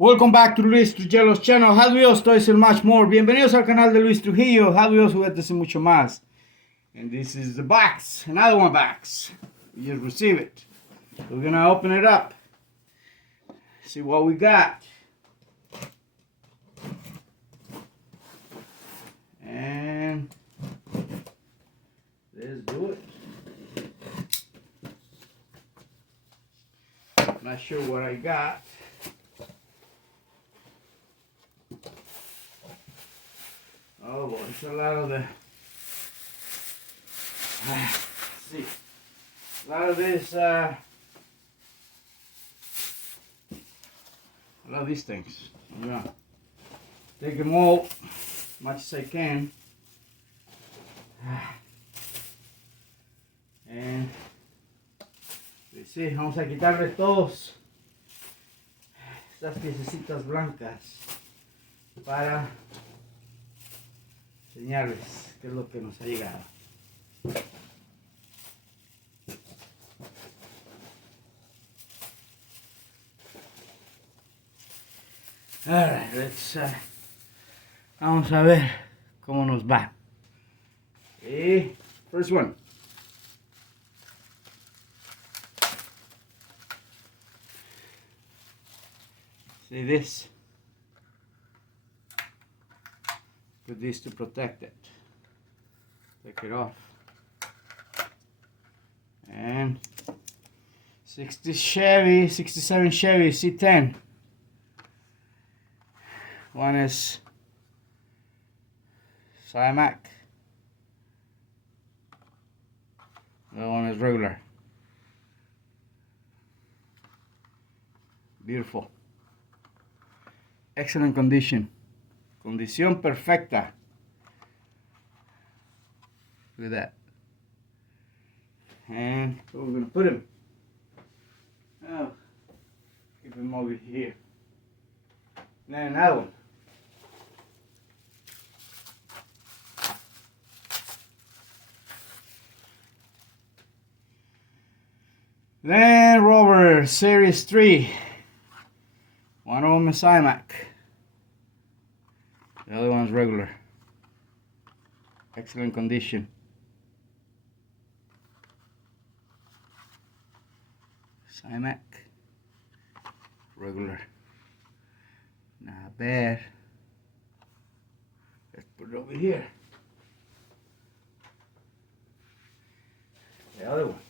Welcome back to Luis Trujillo's channel. Hot Wheels, Toys and much more. Bienvenidos al canal de Luis Trujillo. Hot Wheels, juguetes y mucho más. And this is the box, another one box. You just receive it. We're gonna open it up. See what we got. And let's do it. Not sure what I got. Oh boy, it's a lot of the. Let's see, a lot of this. A lot of these things. I'm gonna take them all, as much as I can, and sí, vamos a quitarle todos estas piececitas blancas para enseñarles qué es lo que nos ha llegado. Alright, vamos a ver cómo nos va. Okay, first one. See this? Put this to protect it. Take it off. And 67 Chevy C10. One is Simac. The other one is regular. Beautiful. Excellent condition. Condición perfecta. Look at that. And where we're going to put him? Oh, keep him over here. Then another one. Land Rover Series 3. One of them is Simac. The other one's regular. Excellent condition. Simac. Regular. Not bad. Let's put it over here. The other one.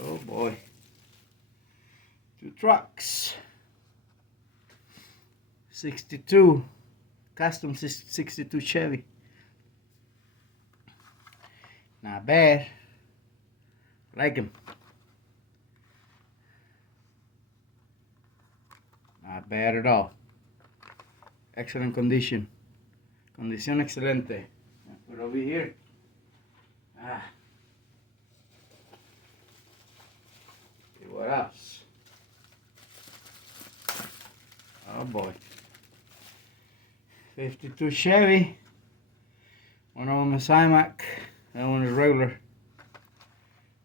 Oh boy. Two trucks. 62. Custom 62 Chevy. Not bad. Like him. Not bad at all. Excellent condition. Condición excelente. Put it over here. What else? Oh boy. 52 Chevy. One of them is Simac. That one is regular.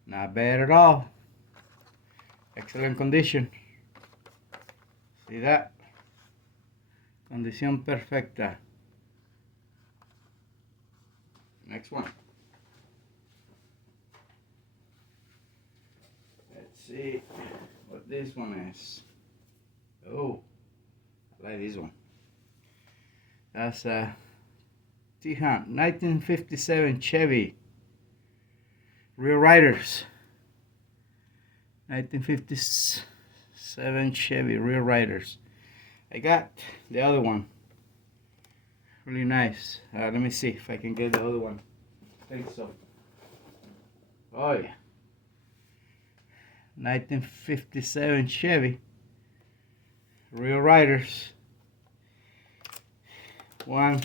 Not bad at all. Excellent condition. See that? Condición perfecta. Next one. Let's see what this one is. Oh, I like this one. That's a T-Hunt 1957 Chevy. Rear Riders. 1957 Chevy Rear Riders. I got the other one. Really nice. Let me see if I can get the other one. I think so. Oh yeah. 1957 Chevy Rear Riders. One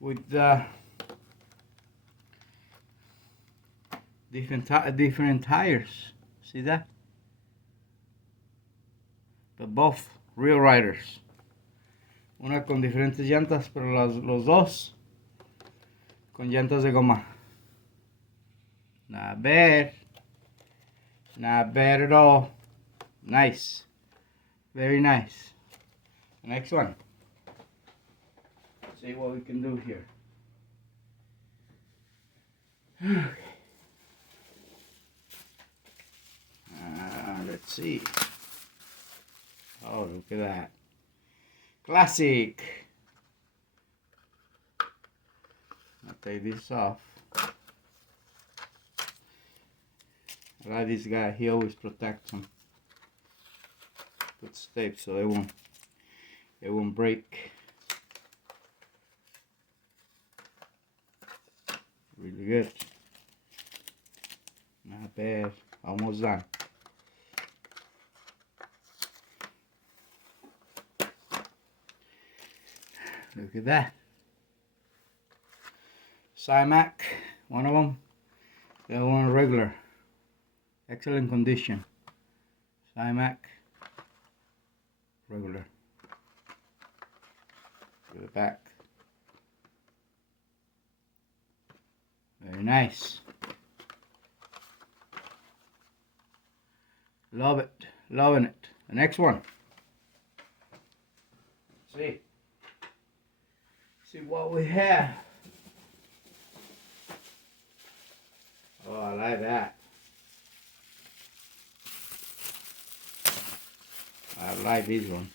with different tires. See that? But both Rear Riders. Una con diferentes llantas, pero los dos con llantas de goma. Not bad. Not bad at all. Nice. Very nice. Next one. See what we can do here. Okay. Let's see. Oh, look at that. Classic. I'll take this off. I like this guy. He always protects them. Puts tape so it won't break. Really good. Not bad. Almost done. Look at that. Simac, one of them. The other one regular. Excellent condition. Simac, regular. To the back. Very nice. Love it. Loving it. The next one. Let's see what we have. Oh, I like that. I like this one.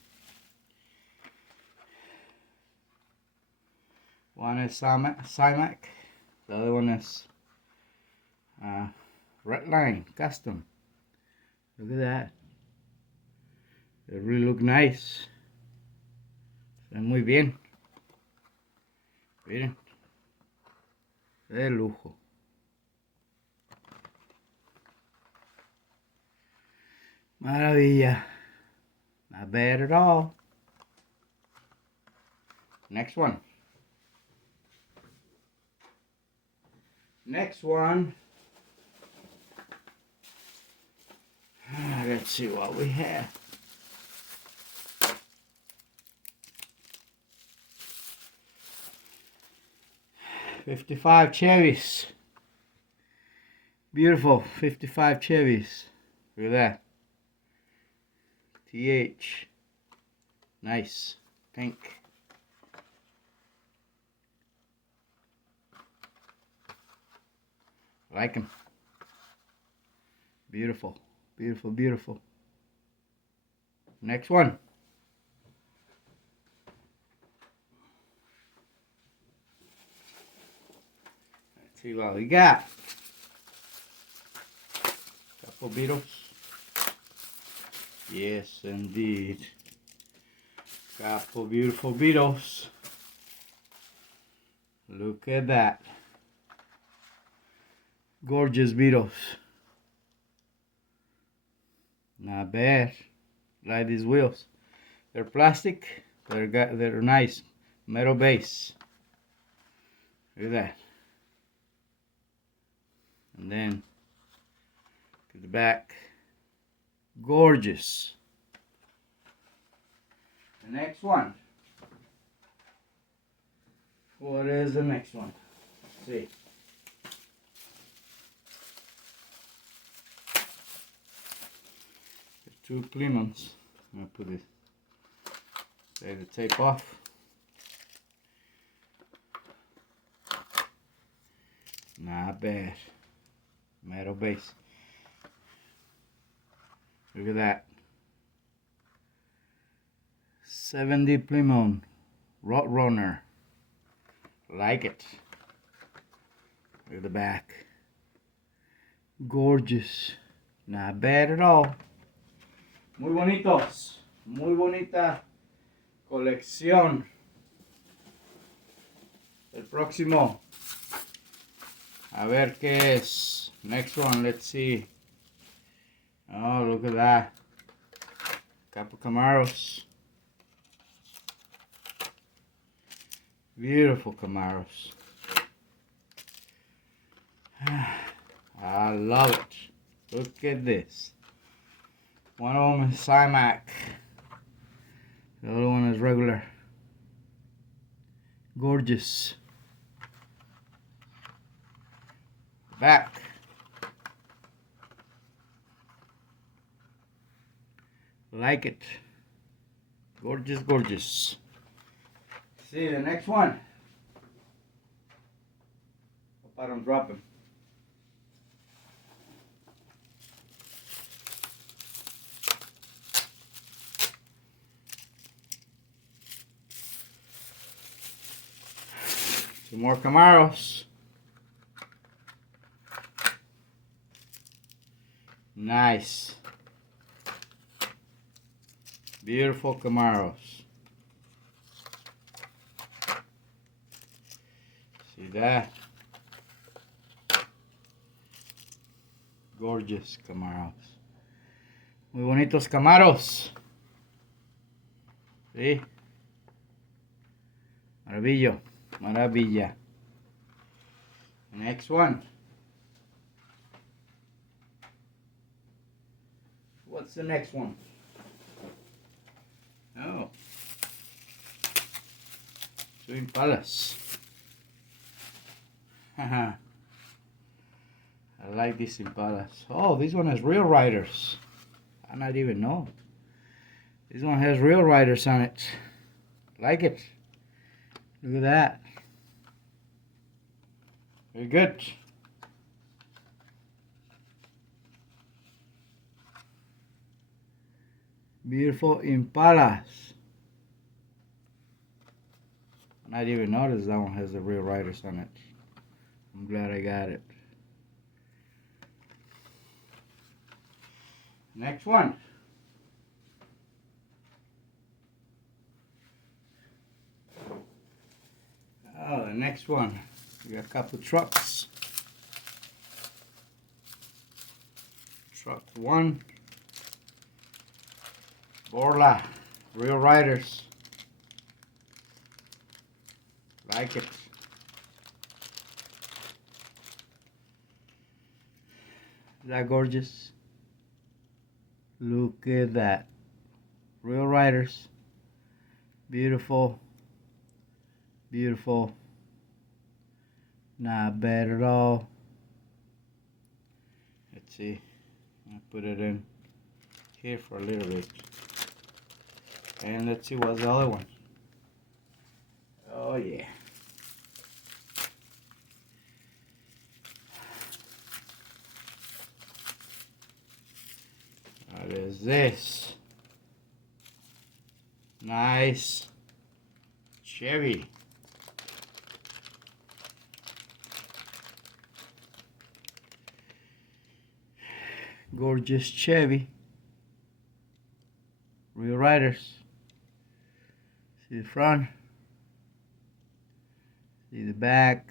One is Simac. The other one is Redline Custom. Look at that. They really look nice. Están muy bien. Miren. De lujo. Maravilla. Not bad at all. Next one. Next one. Let's see what we have. '55 Chevys. Beautiful 55 Chevys. Look at that. TH. Nice. Pink. Like them. Beautiful. Beautiful, beautiful. Next one. Let's see what we got. Couple Beetles. Yes, indeed. Couple beautiful Beetles. Look at that. Gorgeous Beetles. Not bad. Like these wheels. They're plastic. They're nice. Metal base. Look at that. And then to the back. Gorgeous. The next one. What is the next one? Let's see. Two Clemens. I'm gonna put it. Take the tape off. Not bad. Metal base. Look at that. 70 Plymouth Roadrunner. Like it. Look at the back. Gorgeous. Not bad at all. Muy bonitos. Muy bonita colección. El próximo. A ver qué es. Next one, let's see. Oh, look at that. Couple Camaros. Beautiful Camaros. I love it. Look at this. One of them is Simac. The other one is regular. Gorgeous. Back. Like it. Gorgeous, gorgeous. See the next one. Hope I don't drop him. Some more Camaros. Nice. Beautiful Camaros. See that? Gorgeous Camaros. Muy bonitos Camaros. ¿Sí? Maravillo. Maravilla. Next one. What's the next one? Oh. Twin Palace. Haha. I like this Impalas. Oh, this one has real riders. I not even know. This one has real riders on it. Like it. Look at that. Very good. Beautiful Impalas. I didn't even notice that one has the real riders on it. I'm glad I got it. Next one. Oh, the next one. We got a couple trucks. Truck 1. Borla. Real riders. Like it. Is that gorgeous? Look at that. Real riders. Beautiful. Beautiful. Not bad at all. Let's see. I'll put it in here for a little bit. And let's see what's the other one. Oh yeah. What is this? Nice Chevy. Gorgeous Chevy. Real riders. See the front. See the back.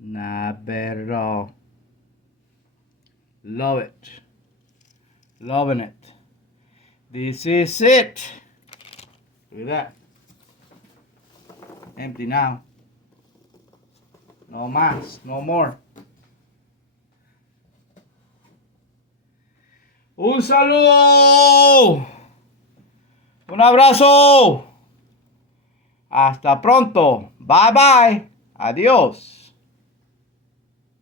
Not bad at all. Love it. Loving it. This is it. Look at that. Empty now. No más. No more. Un saludo. Un abrazo. Hasta pronto. Bye bye. Adiós.